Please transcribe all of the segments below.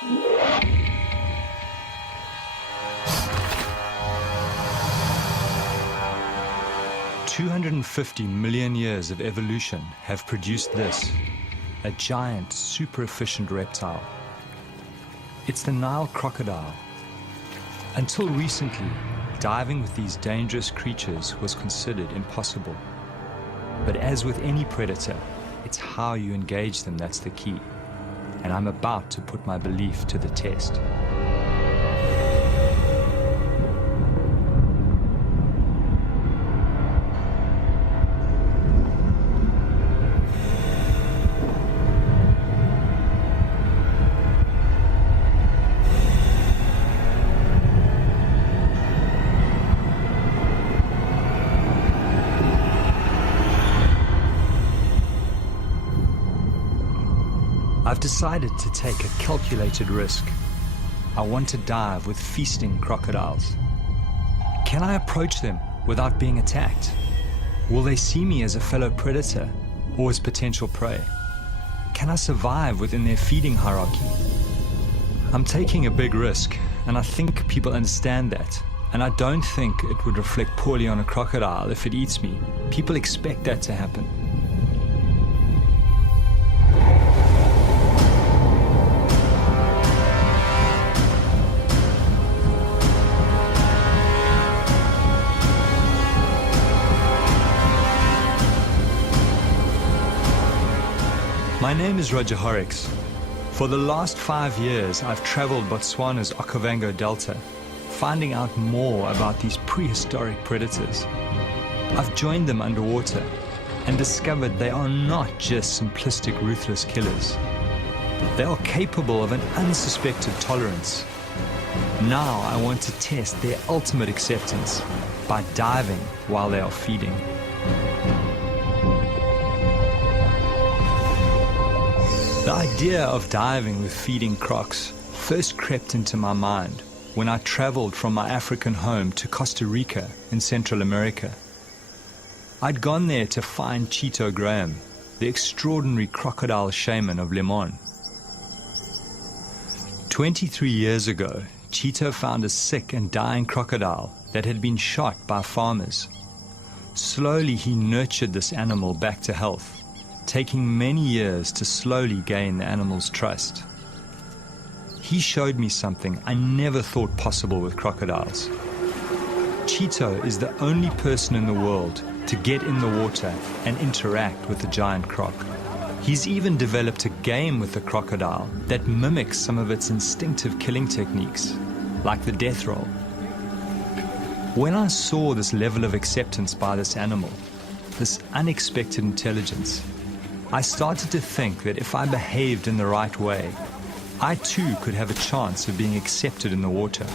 "250 million years of evolution have produced this, a giant, super efficient reptile. It's the Nile crocodile. Until recently, diving with these dangerous creatures was considered impossible. But as with any predator, it's how you engage them that's the key. And I'm about to put my belief to the test. I've decided to take a calculated risk. I want to dive with feasting crocodiles. Can I approach them without being attacked? Will they see me as a fellow predator or as potential prey? Can I survive within their feeding hierarchy? I'm taking a big risk, and I think people understand that. And I don't think it would reflect poorly on a crocodile if it eats me. People expect that to happen. My name is Roger Horrocks. For the last 5 years, I've traveled Botswana's Okavango Delta, finding out more about these prehistoric predators. I've joined them underwater and discovered they are not just simplistic, ruthless killers. They are capable of an unsuspected tolerance. Now I want to test their ultimate acceptance by diving while they are feeding. The idea of diving with feeding crocs first crept into my mind when I traveled from my African home to Costa Rica in Central America. I'd gone there to find Cheeto Graham, the extraordinary crocodile shaman of Limon. 23 years ago, Cheeto found a sick and dying crocodile that had been shot by farmers. Slowly he nurtured this animal back to health, taking many years to slowly gain the animal's trust. He showed me something I never thought possible with crocodiles. Cheeto is the only person in the world to get in the water and interact with the giant croc. He's even developed a game with the crocodile that mimics some of its instinctive killing techniques, like the death roll. When I saw this level of acceptance by this animal, this unexpected intelligence, I started to think that if I behaved in the right way, I too could have a chance of being accepted in the water.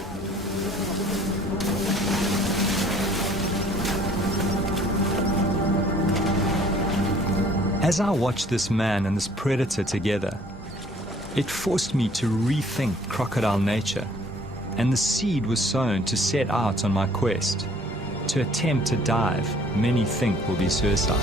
As I watched this man and this predator together, it forced me to rethink crocodile nature, and the seed was sown to set out on my quest. To attempt to dive, many think will be suicide.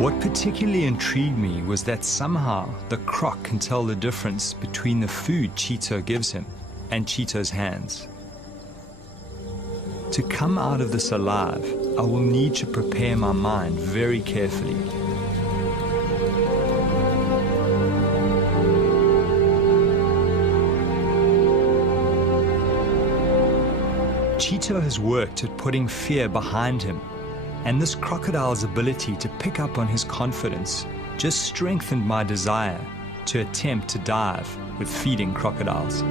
What particularly intrigued me was that somehow the croc can tell the difference between the food Cheeto gives him and Cheeto's hands. To come out of this alive, I will need to prepare my mind very carefully. Cheeto has worked at putting fear behind him, and this crocodile's ability to pick up on his confidence just strengthened my desire to attempt to dive with feeding crocodiles.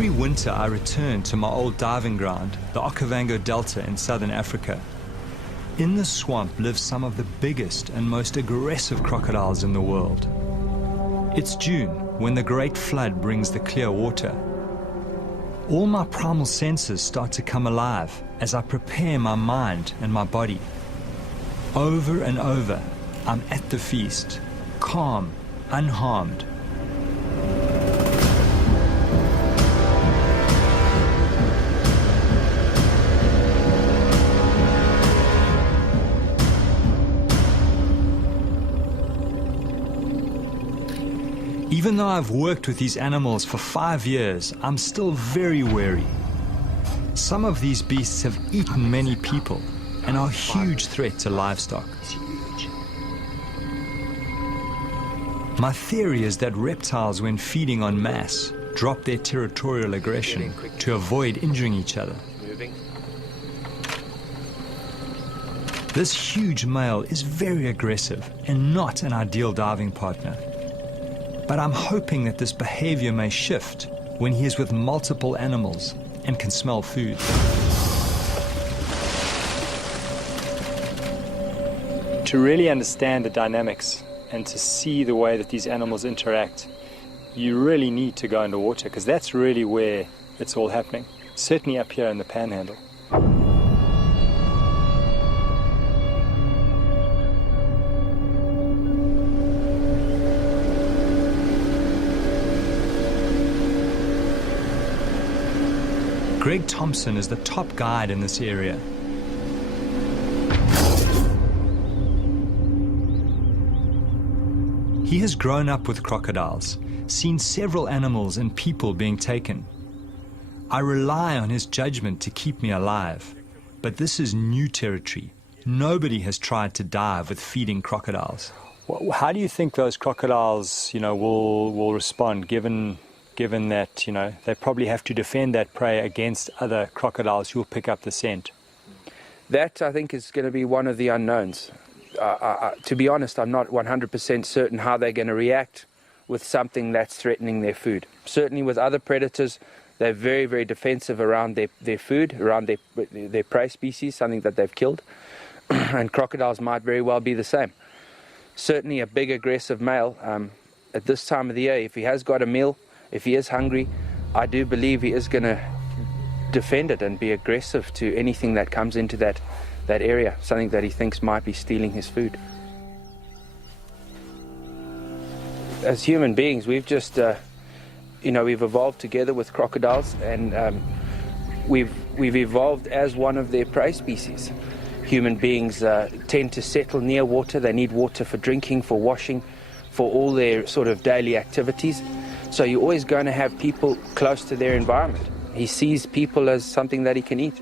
Every winter I return to my old diving ground, the Okavango Delta in southern Africa. In the swamp live some of the biggest and most aggressive crocodiles in the world. It's June, when the great flood brings the clear water. All my primal senses start to come alive as I prepare my mind and my body. Over and over, I'm at the feast, calm, unharmed. Even though I've worked with these animals for 5 years, I'm still very wary. Some of these beasts have eaten many people and are a huge threat to livestock. My theory is that reptiles, when feeding en masse, drop their territorial aggression to avoid injuring each other. This huge male is very aggressive and not an ideal diving partner. But I'm hoping that this behavior may shift when he is with multiple animals and can smell food. To really understand the dynamics and to see the way that these animals interact, you really need to go underwater, because that's really where it's all happening, certainly up here in the Panhandle. Greg Thompson is the top guide in this area. He has grown up with crocodiles, seen several animals and people being taken. I rely on his judgment to keep me alive, but this is new territory. Nobody has tried to dive with feeding crocodiles. How do you think those crocodiles, will respond given that, they probably have to defend that prey against other crocodiles who will pick up the scent? That, I think, is going to be one of the unknowns. To be honest, I'm not 100% certain how they're going to react with something that's threatening their food. Certainly with other predators, they're very, very defensive around their food, around their prey species, something that they've killed. And crocodiles might very well be the same. Certainly a big aggressive male, at this time of the year, if he has got a meal, if he is hungry, I do believe he is going to defend it and be aggressive to anything that comes into that area, something that he thinks might be stealing his food. As human beings, we've just, we've evolved together with crocodiles, and we've evolved as one of their prey species. Human beings tend to settle near water. They need water for drinking, for washing, for all their sort of daily activities. So you're always going to have people close to their environment. He sees people as something that he can eat.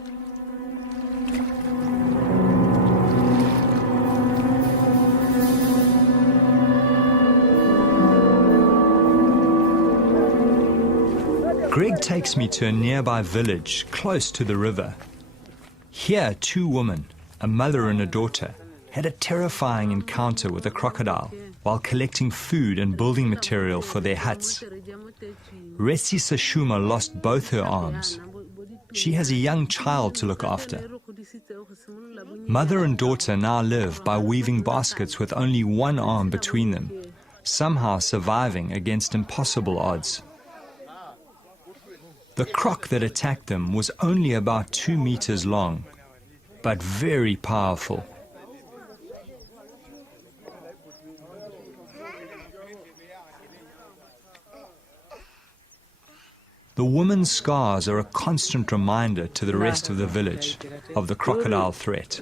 Greg takes me to a nearby village close to the river. Here, two women, a mother and a daughter, had a terrifying encounter with a crocodile while collecting food and building material for their huts. Resi Sashuma lost both her arms. She has a young child to look after. Mother and daughter now live by weaving baskets with only one arm between them, somehow surviving against impossible odds. The croc that attacked them was only about 2 meters long, but very powerful. The woman's scars are a constant reminder to the rest of the village of the crocodile threat.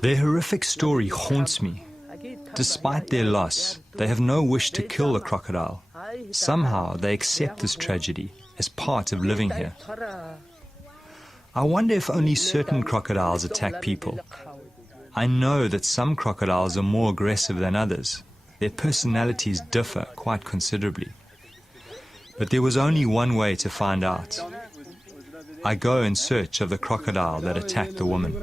Their horrific story haunts me. Despite their loss, they have no wish to kill the crocodile. Somehow they accept this tragedy as part of living here. I wonder if only certain crocodiles attack people. I know that some crocodiles are more aggressive than others. Their personalities differ quite considerably. But there was only one way to find out. I go in search of the crocodile that attacked the woman.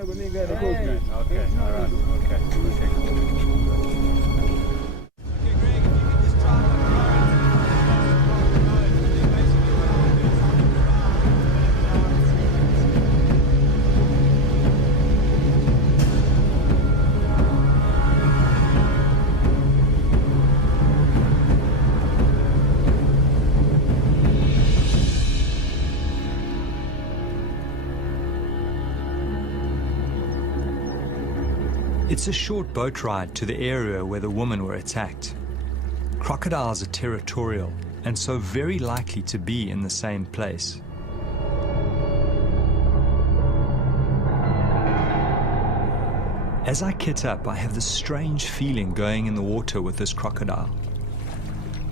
It's a short boat ride to the area where the women were attacked. Crocodiles are territorial and so very likely to be in the same place. As I kit up, I have this strange feeling going in the water with this crocodile.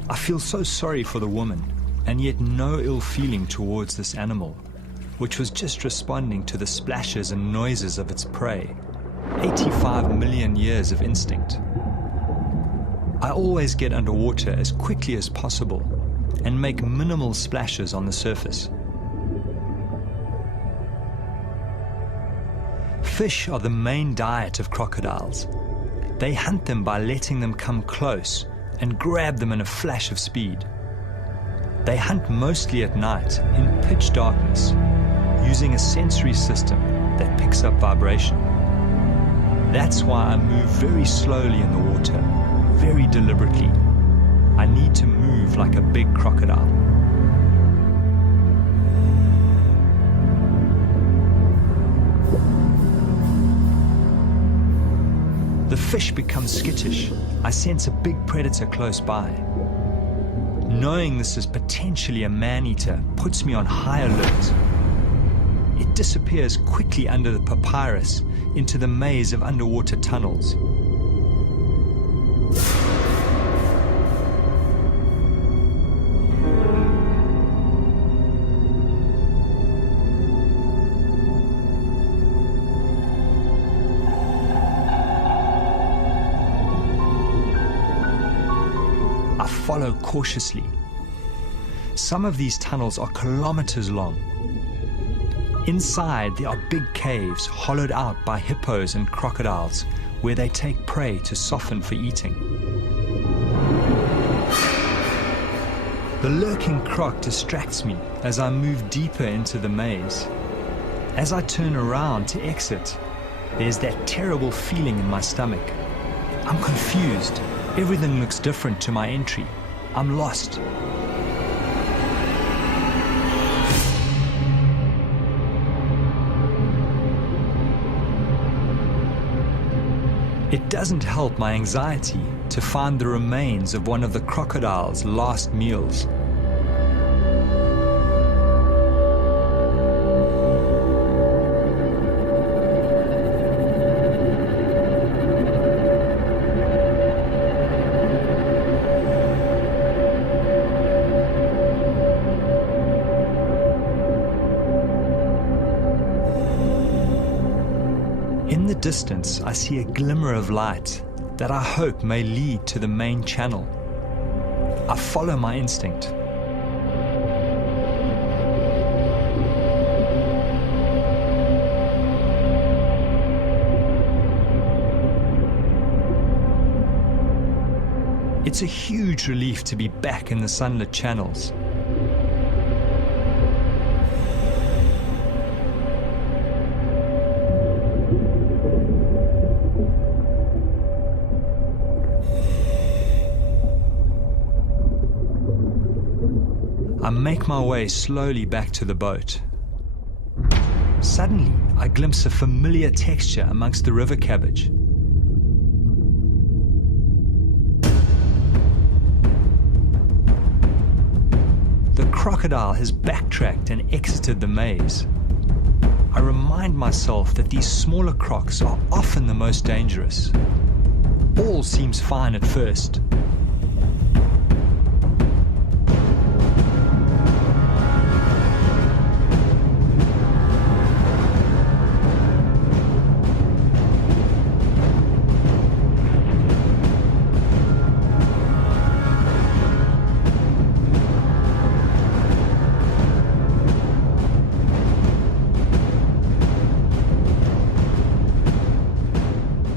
I feel so sorry for the woman, and yet no ill feeling towards this animal, which was just responding to the splashes and noises of its prey. 85 million years of instinct. I always get underwater as quickly as possible and make minimal splashes on the surface. Fish are the main diet of crocodiles. They hunt them by letting them come close and grab them in a flash of speed. They hunt mostly at night in pitch darkness, using a sensory system that picks up vibration. That's why I move very slowly in the water, very deliberately. I need to move like a big crocodile. The fish become skittish. I sense a big predator close by. Knowing this is potentially a man-eater puts me on high alert. It disappears quickly under the papyrus into the maze of underwater tunnels. I follow cautiously. Some of these tunnels are kilometers long. Inside, there are big caves hollowed out by hippos and crocodiles where they take prey to soften for eating. The lurking croc distracts me as I move deeper into the maze. As I turn around to exit, there's that terrible feeling in my stomach. I'm confused. Everything looks different to my entry. I'm lost. It doesn't help my anxiety to find the remains of one of the crocodile's last meals. In the distance, I see a glimmer of light that I hope may lead to the main channel. I follow my instinct. It's a huge relief to be back in the sunlit channels. I make my way slowly back to the boat. Suddenly, I glimpse a familiar texture amongst the river cabbage. The crocodile has backtracked and exited the maze. I remind remind myself that these smaller crocs are often the most dangerous. All seems fine at first.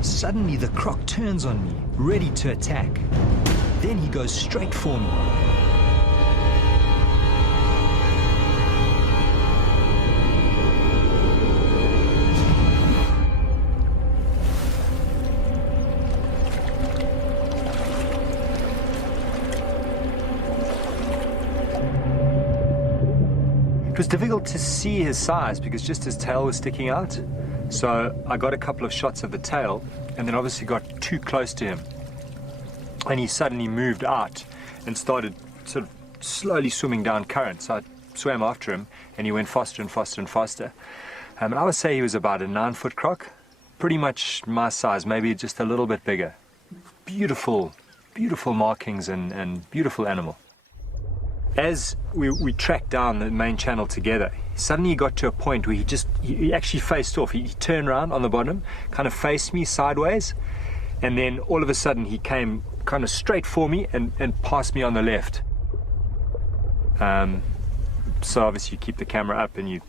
Suddenly the croc turns on me, ready to attack. Then he goes straight for me. It was difficult to see his size because just his tail was sticking out. So I got a couple of shots of the tail and then obviously got too close to him. And he suddenly moved out and started sort of slowly swimming down current. So I swam after him and he went faster and faster and faster. And I would say he was about a 9-foot croc, pretty much my size, maybe just a little bit bigger. Beautiful, beautiful markings and beautiful animal. As we tracked down the main channel together, suddenly he got to a point where he actually faced off. He turned around on the bottom, kind of faced me sideways, and then all of a sudden he came kind of straight for me and passed me on the left. So obviously you keep the camera up and you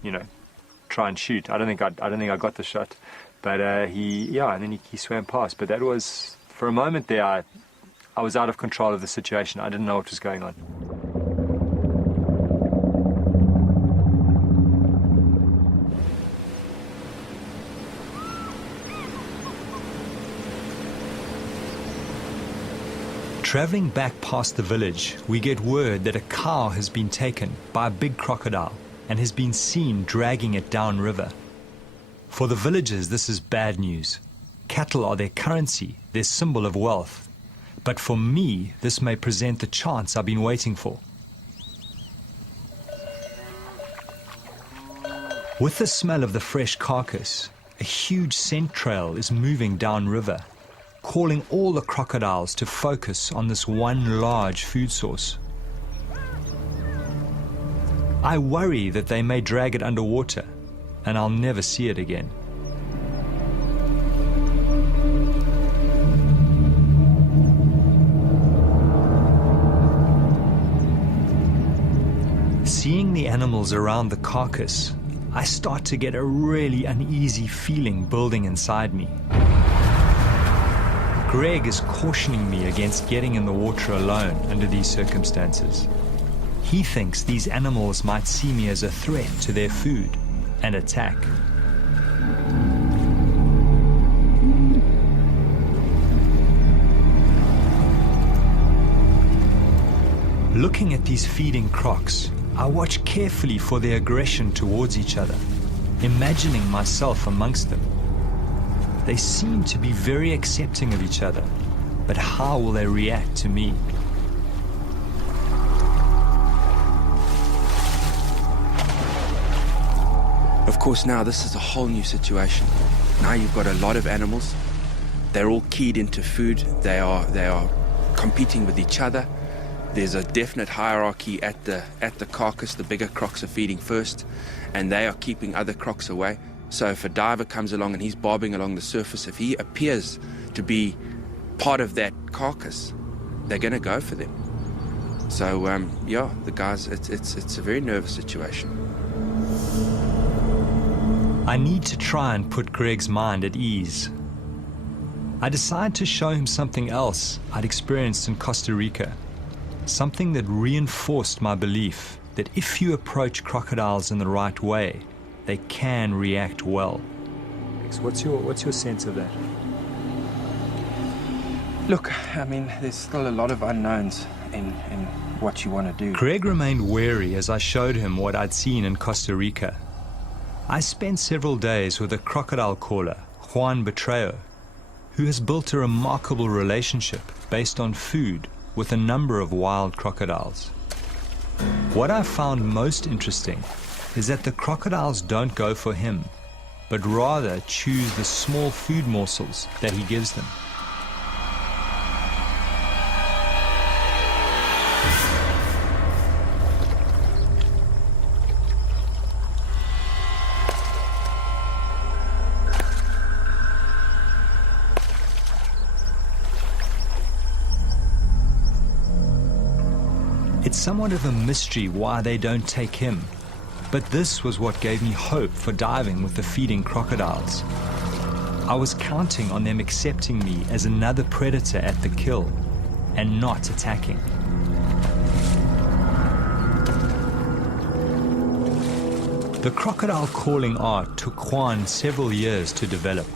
try and shoot. I don't think I got the shot, but and then he swam past. But that was, for a moment there, I was out of control of the situation. I didn't know what was going on. Traveling back past the village, we get word that a cow has been taken by a big crocodile and has been seen dragging it downriver. For the villagers, this is bad news. Cattle are their currency, their symbol of wealth. But for me, this may present the chance I've been waiting for. With the smell of the fresh carcass, a huge scent trail is moving downriver, calling all the crocodiles to focus on this one large food source. I worry that they may drag it underwater, and I'll never see it again. Seeing the animals around the carcass, I start to get a really uneasy feeling building inside me. Greg is cautioning me against getting in the water alone under these circumstances. He thinks these animals might see me as a threat to their food and attack. Looking at these feeding crocs, I watch carefully for their aggression towards each other, imagining myself amongst them. They seem to be very accepting of each other, but how will they react to me? Of course, now this is a whole new situation. Now you've got a lot of animals. They're all keyed into food. They are competing with each other. There's a definite hierarchy at the carcass. The bigger crocs are feeding first, and they are keeping other crocs away. So if a diver comes along and he's bobbing along the surface, if he appears to be part of that carcass, they're going to go for them. So the guys, it's a very nervous situation. I need to try and put Greg's mind at ease. I decide to show him something else I'd experienced in Costa Rica, something that reinforced my belief that if you approach crocodiles in the right way, they can react well. What's your sense of that? Look, I mean, there's still a lot of unknowns in what you want to do. Greg remained wary as I showed him what I'd seen in Costa Rica. I spent several days with a crocodile caller, Juan Betreo, who has built a remarkable relationship based on food with a number of wild crocodiles. What I found most interesting is that the crocodiles don't go for him. but rather chews the small food morsels that he gives them. It's somewhat of a mystery why they don't take him, but this was what gave me hope for diving with the feeding crocodiles. I was counting on them accepting me as another predator at the kill and not attacking. The crocodile calling art took Juan several years to develop.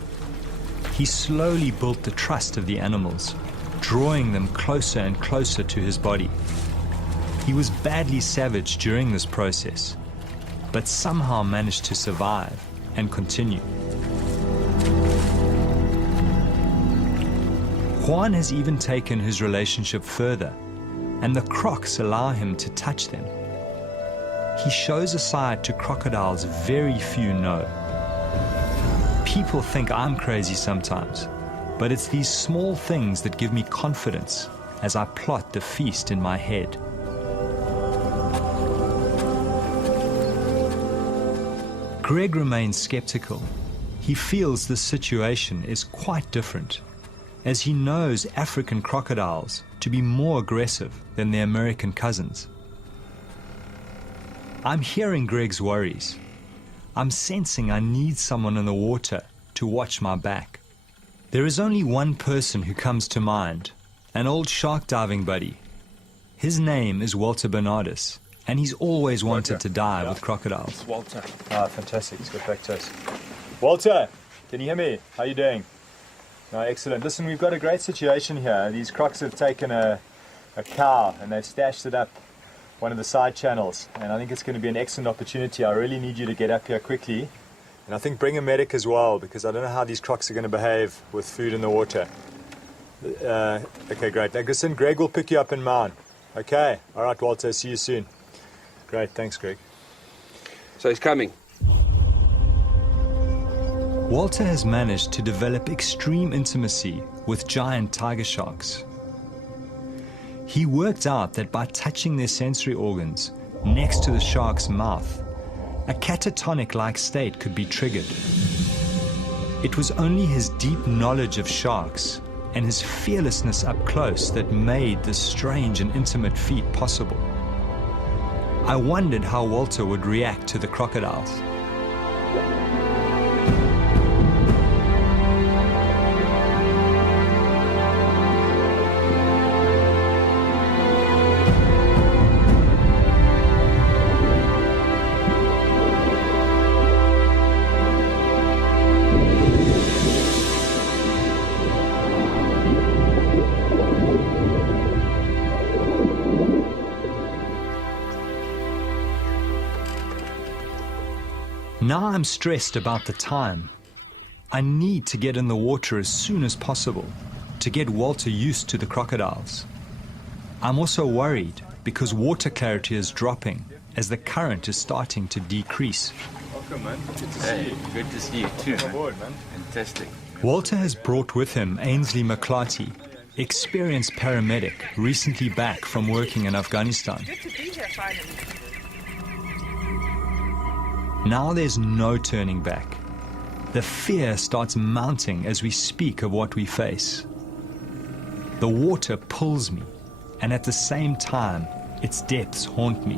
He slowly built the trust of the animals, drawing them closer and closer to his body. He was badly savaged during this process, but somehow managed to survive and continue. Juan has even taken his relationship further, and the crocs allow him to touch them. He shows a side to crocodiles very few know. People think I'm crazy sometimes, but it's these small things that give me confidence as I plot the feast in my head. Greg remains skeptical. He feels the situation is quite different, as he knows African crocodiles to be more aggressive than their American cousins. I'm hearing Greg's worries. I'm sensing I need someone in the water to watch my back. There is only one person who comes to mind, an old shark diving buddy. His name is Walter Bernardus, and he's always wanted to dive with crocodiles. Walter. Ah, fantastic. Let's get back to us. Walter, can you hear me? How are you doing? No, excellent. Listen, we've got a great situation here. These crocs have taken a cow and they've stashed it up one of the side channels, and I think it's going to be an excellent opportunity. I really need you to get up here quickly, and I think bring a medic as well, because I don't know how these crocs are going to behave with food in the water. Okay, great. Now, listen, Greg will pick you up in mine. Okay. All right, Walter. See you soon. Great, thanks, Greg. So he's coming. Walter has managed to develop extreme intimacy with giant tiger sharks. He worked out that by touching their sensory organs next to the shark's mouth, a catatonic-like state could be triggered. It was only his deep knowledge of sharks and his fearlessness up close that made this strange and intimate feat possible. I wondered how Walter would react to the crocodiles. Now I'm stressed about the time. I need to get in the water as soon as possible to get Walter used to the crocodiles. I'm also worried because water clarity is dropping as the current is starting to decrease. Welcome, man. Good to see you. Good to see you too. Come aboard, man. Fantastic. Walter has brought with him Ainsley McClarty, experienced paramedic, recently back from working in Afghanistan. Good to be here finally. Now there's no turning back. The fear starts mounting as we speak of what we face. The water pulls me, and at the same time, its depths haunt me.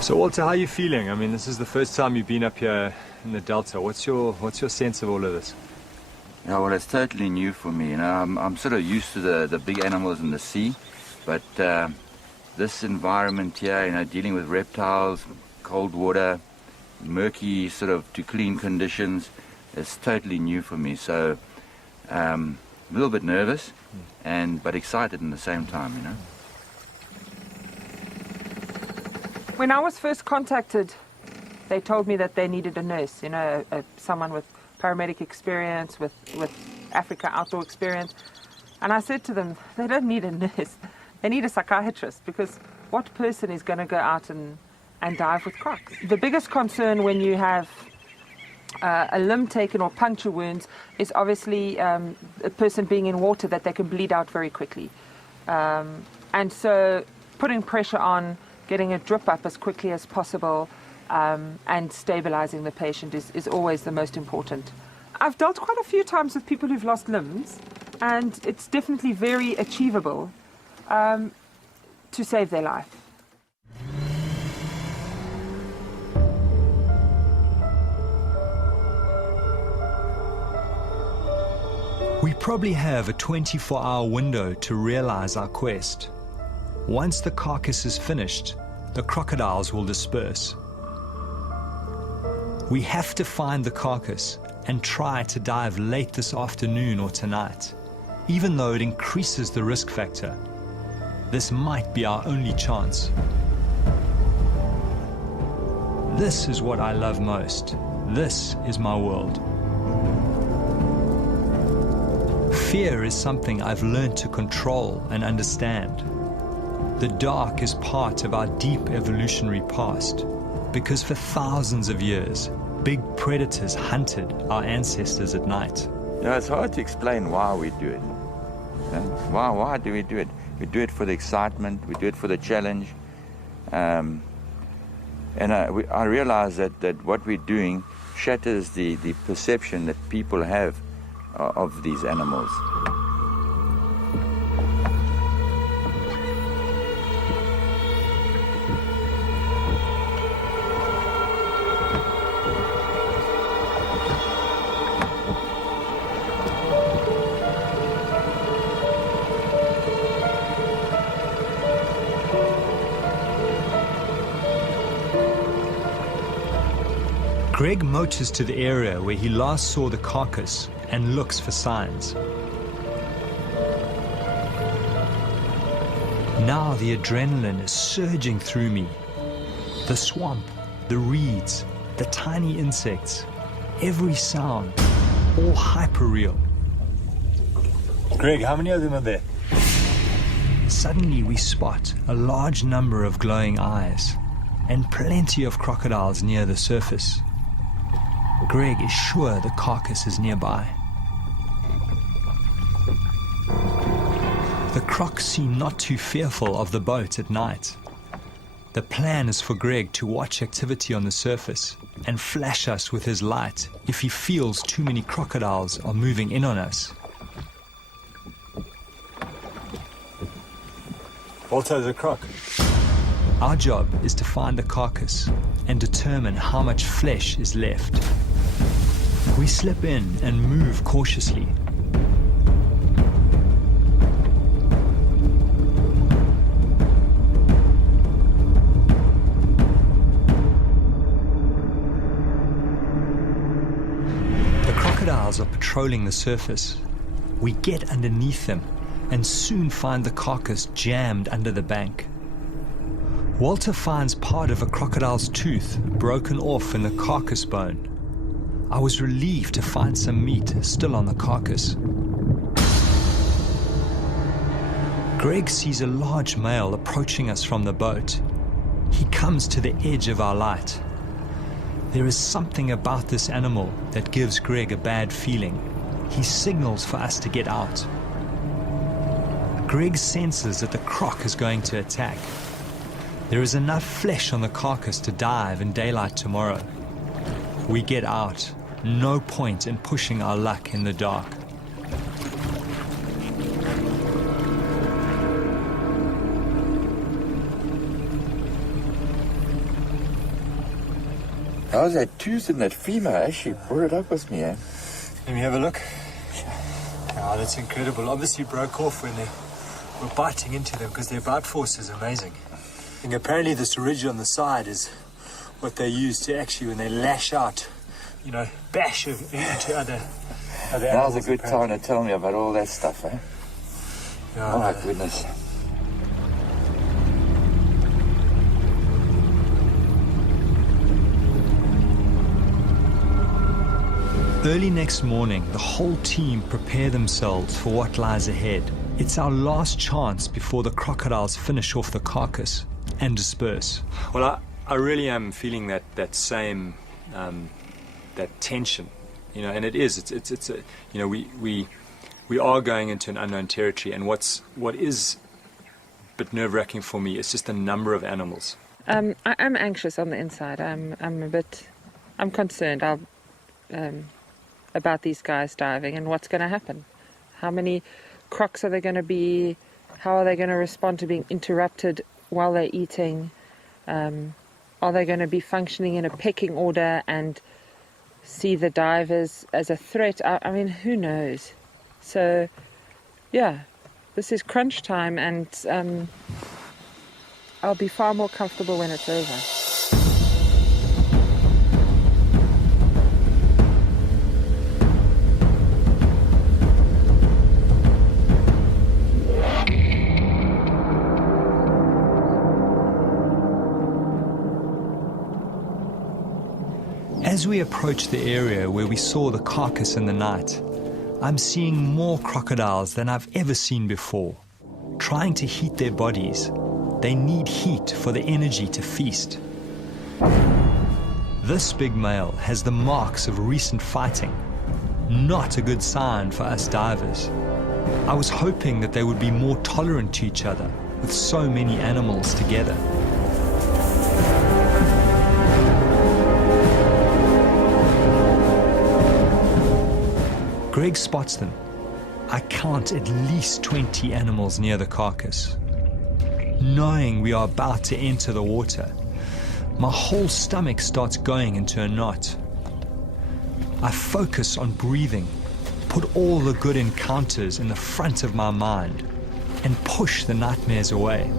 So Walter, how are you feeling? I mean, this is the first time you've been up here in the Delta. What's your sense of all of this? Yeah, well, it's totally new for me. You know, I'm sort of used to the big animals in the sea, but this environment here, you know, dealing with reptiles, cold water, murky sort of to clean conditions, is totally new for me. So a little bit nervous, but excited in the same time, you know. When I was first contacted, they told me that they needed a nurse, you know, someone with paramedic experience, with Africa outdoor experience. And I said to them, they don't need a nurse. They need a psychiatrist, because what person is going to go out and dive with crocs? The biggest concern when you have a limb taken or puncture wounds is obviously a person being in water, that they can bleed out very quickly. And so putting pressure on, getting a drip up as quickly as possible, and stabilizing the patient is always the most important. I've dealt quite a few times with people who've lost limbs, and it's definitely very achievable to save their life. We probably have a 24-hour window to realize our quest. Once the carcass is finished, the crocodiles will disperse. We have to find the carcass and try to dive late this afternoon or tonight, even though it increases the risk factor. This might be our only chance. This is what I love most. This is my world. Fear is something I've learned to control and understand. The dark is part of our deep evolutionary past, because for thousands of years, big predators hunted our ancestors at night. You know, it's hard to explain why we do it. Why do we do it? We do it for the excitement, we do it for the challenge. And I realize that what we're doing shatters the perception that people have of these animals. Greg motors to the area where he last saw the carcass and looks for signs. Now the adrenaline is surging through me. The swamp, the reeds, the tiny insects, every sound, all hyper-real. Greg, how many of them are there? Suddenly we spot a large number of glowing eyes and plenty of crocodiles near the surface. Greg is sure the carcass is nearby. The crocs seem not too fearful of the boat at night. The plan is for Greg to watch activity on the surface and flash us with his light if he feels too many crocodiles are moving in on us. Walter, the croc. Our job is to find the carcass and determine how much flesh is left. We slip in and move cautiously. The crocodiles are patrolling the surface. We get underneath them and soon find the carcass jammed under the bank. Walter finds part of a crocodile's tooth broken off in the carcass bone. I was relieved to find some meat still on the carcass. Greg sees a large male approaching us from the boat. He comes to the edge of our light. There is something about this animal that gives Greg a bad feeling. He signals for us to get out. Greg senses that the croc is going to attack. There is enough flesh on the carcass to dive in daylight tomorrow. We get out. No point in pushing our luck in the dark. How's that tooth in that femur? Actually brought it up with me, eh? Let me have a look. Oh, that's incredible. Obviously broke off when they were biting into them, because their bite force is amazing. And apparently this ridge on the side is what they use to actually, when they lash out, you know, bash into other Now's animals. a good time to tell me about all that stuff, eh? Yeah, Oh my goodness. Early next morning, the whole team prepare themselves for what lies ahead. It's our last chance before the crocodiles finish off the carcass and disperse. Well, I really am feeling that same that tension, and it is. It's a, we are going into an unknown territory, and what is a bit nerve-wracking for me is just the number of animals. I'm anxious on the inside. I'm concerned about these guys diving and what's going to happen. How many crocs are there going to be? How are they going to respond to being interrupted while they're eating? Are they going to be functioning in a pecking order and see the divers as a threat? I mean, who knows? So, yeah, this is crunch time, and I'll be far more comfortable when it's over. As we approach the area where we saw the carcass in the night, I'm seeing more crocodiles than I've ever seen before. Trying to heat their bodies, they need heat for the energy to feast. This big male has the marks of recent fighting. Not a good sign for us divers. I was hoping that they would be more tolerant to each other with so many animals together. Greg spots them. I count at least 20 animals near the carcass. Knowing we are about to enter the water, my whole stomach starts going into a knot. I focus on breathing, put all the good encounters in the front of my mind, and push the nightmares away.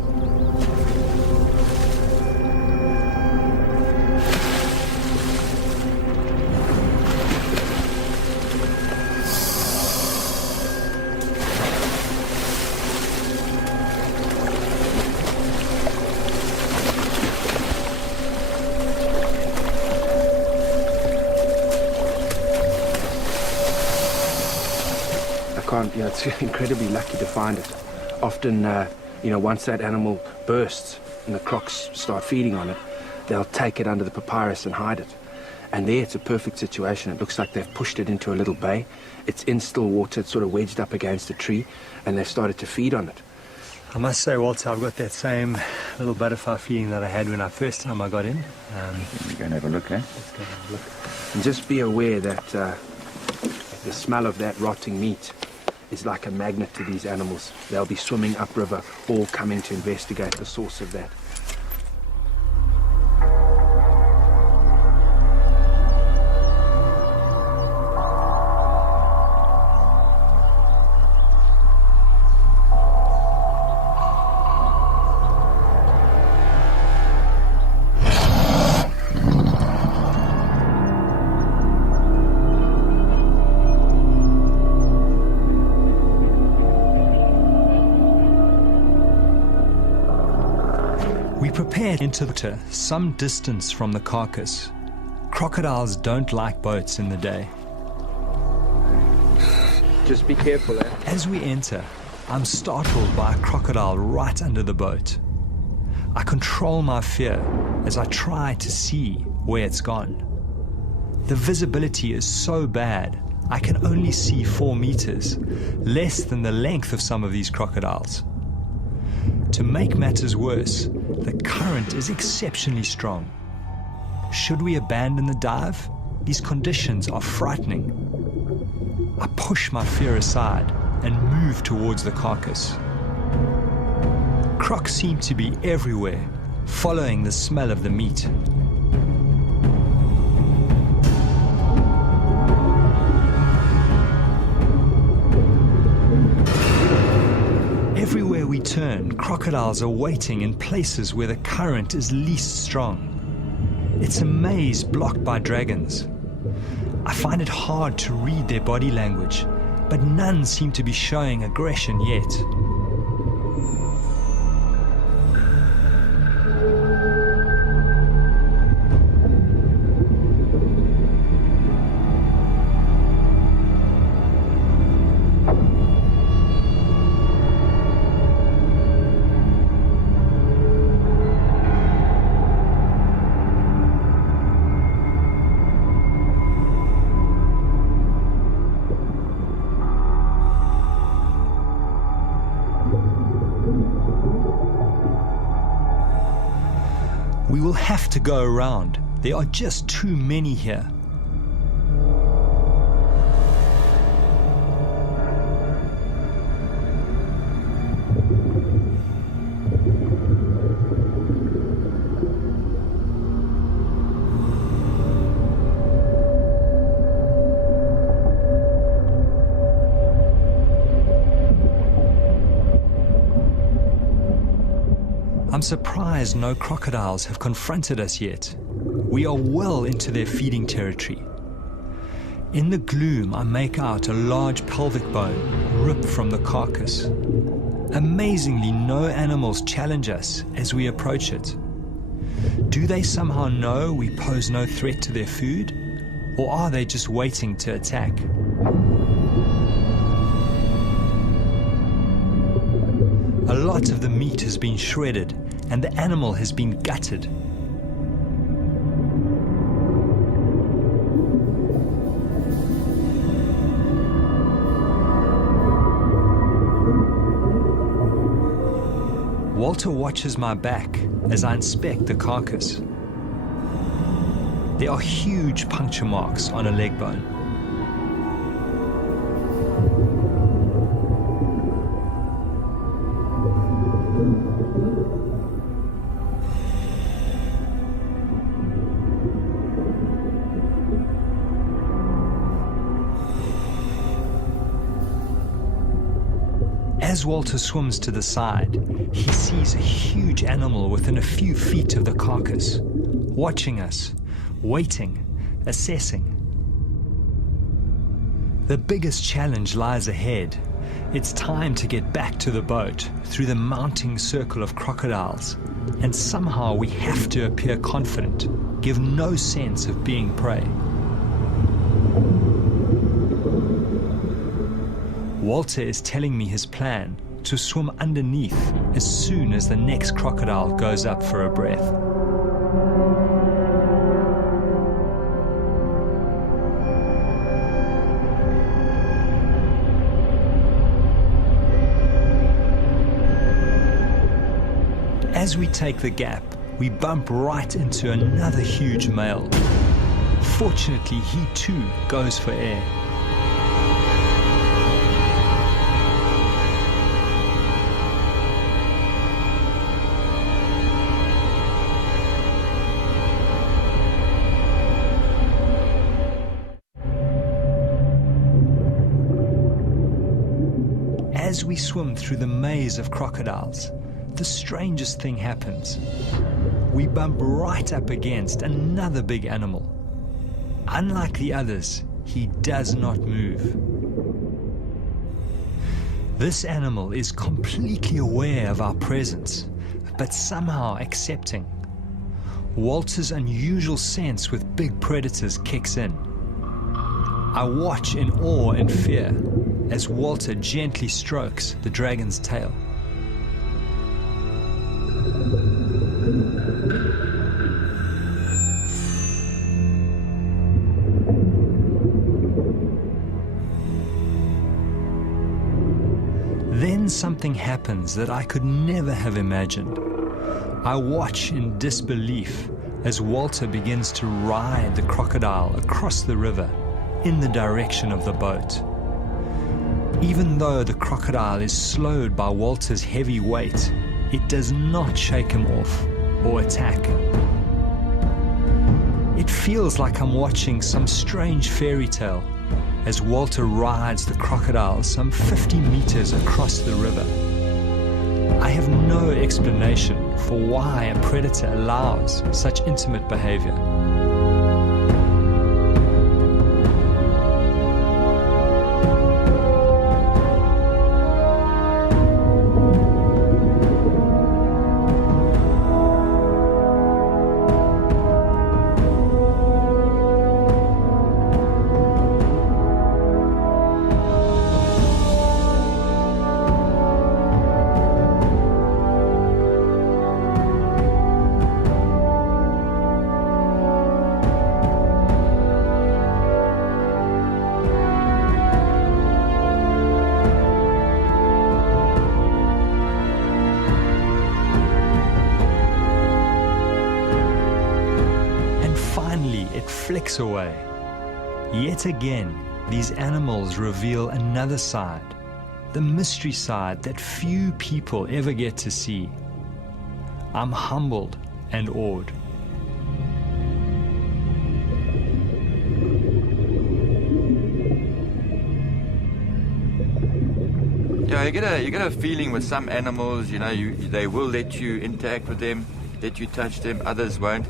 It's incredibly lucky to find it. Often, once that animal bursts and the crocs start feeding on it, they'll take it under the papyrus and hide it. And there it's a perfect situation. It looks like they've pushed it into a little bay. It's in still water, it's sort of wedged up against a tree, and they've started to feed on it. I must say, Walter, I've got that same little butterfly feeling that I had when first time I got in. We're going to have a look, eh? Let's go have a look. And just be aware that the smell of that rotting meat is like a magnet to these animals. They'll be swimming upriver, all coming to investigate the source of that. Prepared into the water some distance from the carcass. Crocodiles don't like boats in the day. Just be careful, eh? As we enter, I'm startled by a crocodile right under the boat. I control my fear as I try to see where it's gone. The visibility is so bad, I can only see 4 meters, less than the length of some of these crocodiles. To make matters worse, the current is exceptionally strong. Should we abandon the dive? These conditions are frightening. I push my fear aside and move towards the carcass. Crocs seem to be everywhere, following the smell of the meat. Everywhere we turn, crocodiles are waiting in places where the current is least strong. It's a maze blocked by dragons. I find it hard to read their body language, but none seem to be showing aggression yet. We will have to go around. There are just too many here. I'm surprised no crocodiles have confronted us yet. We are well into their feeding territory. In the gloom, I make out a large pelvic bone ripped from the carcass. Amazingly, no animals challenge us as we approach it. Do they somehow know we pose no threat to their food? Or are they just waiting to attack? A lot of the meat has been shredded and the animal has been gutted. Walter watches my back as I inspect the carcass. There are huge puncture marks on a leg bone. As Walter swims to the side, he sees a huge animal within a few feet of the carcass, watching us, waiting, assessing. The biggest challenge lies ahead. It's time to get back to the boat through the mounting circle of crocodiles, and somehow we have to appear confident, give no sense of being prey. Walter is telling me his plan to swim underneath as soon as the next crocodile goes up for a breath. As we take the gap, we bump right into another huge male. Fortunately, he too goes for air. As we swim through the maze of crocodiles, the strangest thing happens. We bump right up against another big animal. Unlike the others, he does not move. This animal is completely aware of our presence, but somehow accepting. Walter's unusual sense with big predators kicks in. I watch in awe and fear as Walter gently strokes the dragon's tail. Then something happens that I could never have imagined. I watch in disbelief as Walter begins to ride the crocodile across the river in the direction of the boat. Even though the crocodile is slowed by Walter's heavy weight, it does not shake him off or attack. It feels like I'm watching some strange fairy tale as Walter rides the crocodile some 50 meters across the river. I have no explanation for why a predator allows such intimate behavior. panic flicks away. Yet again, these animals reveal another side, the mystery side that few people ever get to see. I'm humbled and awed. Yeah, you get a feeling with some animals, you know, they will let you interact with them, let you touch them, others won't.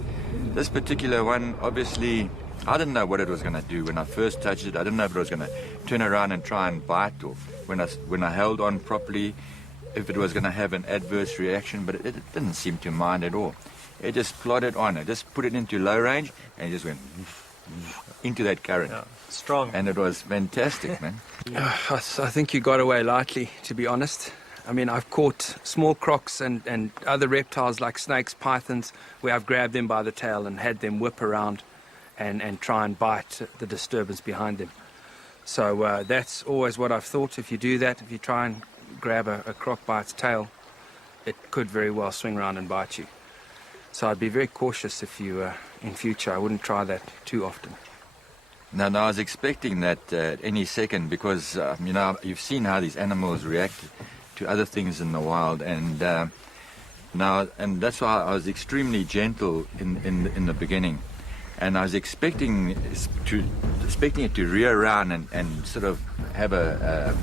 This particular one, obviously, I didn't know what it was going to do. When I first touched it, I didn't know if it was going to turn around and try and bite, or when I held on properly, if it was going to have an adverse reaction, but it didn't seem to mind at all. It just plodded on. It just put it into low range and it just went into that current. Yeah, strong. And it was fantastic, man. I think you got away lightly, to be honest. I mean, I've caught small crocs and other reptiles like snakes, pythons, where I've grabbed them by the tail and had them whip around and try and bite the disturbance behind them. So that's always what I've thought. If you do that, if you try and grab a croc by its tail, it could very well swing around and bite you. So I'd be very cautious if you, in future, I wouldn't try that too often. No, I was expecting that any second because, you know, you've seen how these animals react to other things in the wild, and that's why I was extremely gentle in the beginning, and I was expecting it to rear around and sort of have a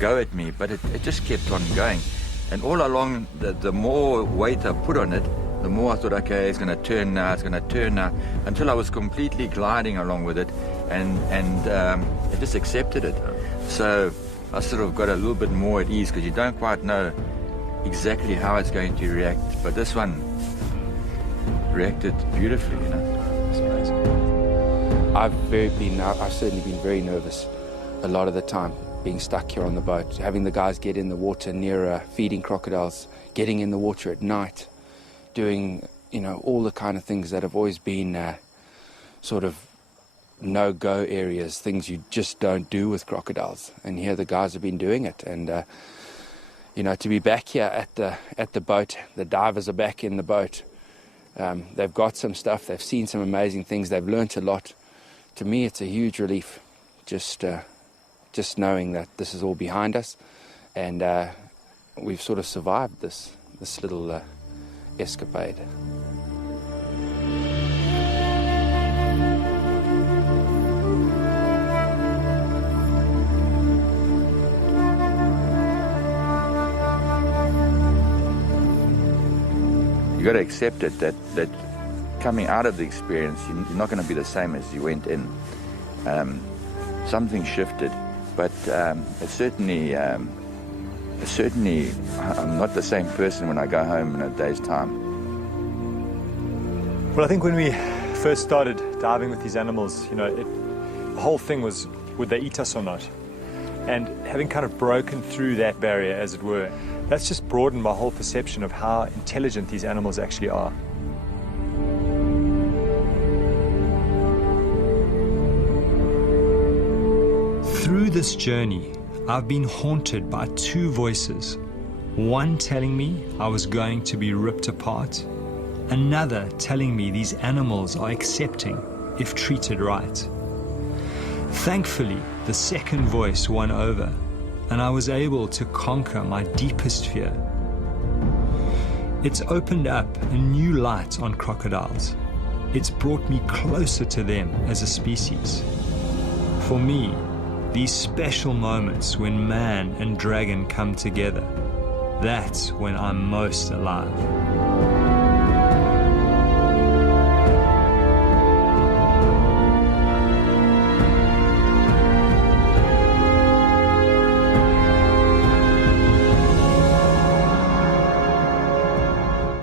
go at me, but it just kept on going, and all along the more weight I put on it, the more I thought, okay, it's going to turn now, until I was completely gliding along with it, and it just accepted it. So I sort of got a little bit more at ease because you don't quite know exactly how it's going to react. But this one reacted beautifully, you know. It's amazing. I've certainly been very nervous a lot of the time, being stuck here on the boat, having the guys get in the water near feeding crocodiles, getting in the water at night, doing, you know, all the kind of things that have always been sort of no-go areas, things you just don't do with crocodiles. And here the guys have been doing it. And, you know, to be back here at the boat, the divers are back in the boat. They've got some stuff. They've seen some amazing things. They've learnt a lot. To me, it's a huge relief just knowing that this is all behind us. And we've sort of survived this little escapade. You got to accept it that coming out of the experience, you're not going to be the same as you went in. Something shifted, but it certainly I'm not the same person when I go home in a day's time. Well, I think when we first started diving with these animals, you know, the whole thing was, would they eat us or not? And having kind of broken through that barrier, as it were, that's just broadened my whole perception of how intelligent these animals actually are. Through this journey, I've been haunted by two voices. One telling me I was going to be ripped apart, another telling me these animals are accepting if treated right. Thankfully, the second voice won over, and I was able to conquer my deepest fear. It's opened up a new light on crocodiles. It's brought me closer to them as a species. For me, these special moments when man and dragon come together, that's when I'm most alive.